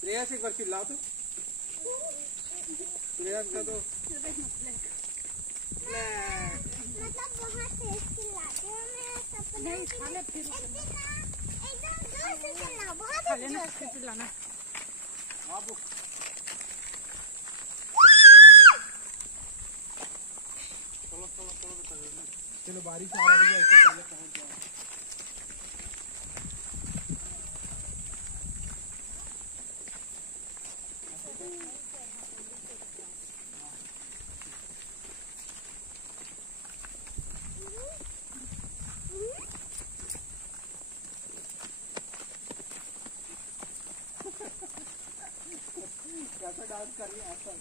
प्रयास एक बार चिल्लाओ तो, प्रयास का तो मतलब बहुत तेज चिल्लाते हैं। मैं सपने नहीं खाले फिर एकदम जोर से चिल्लाओ, बहुत जोर से चिल्लाना। बाबू चलो चलो चलो चलो बारिश आ रही है, इससे पहले पहुंच जाओ। कैसा डांस कर रही है ऐसा?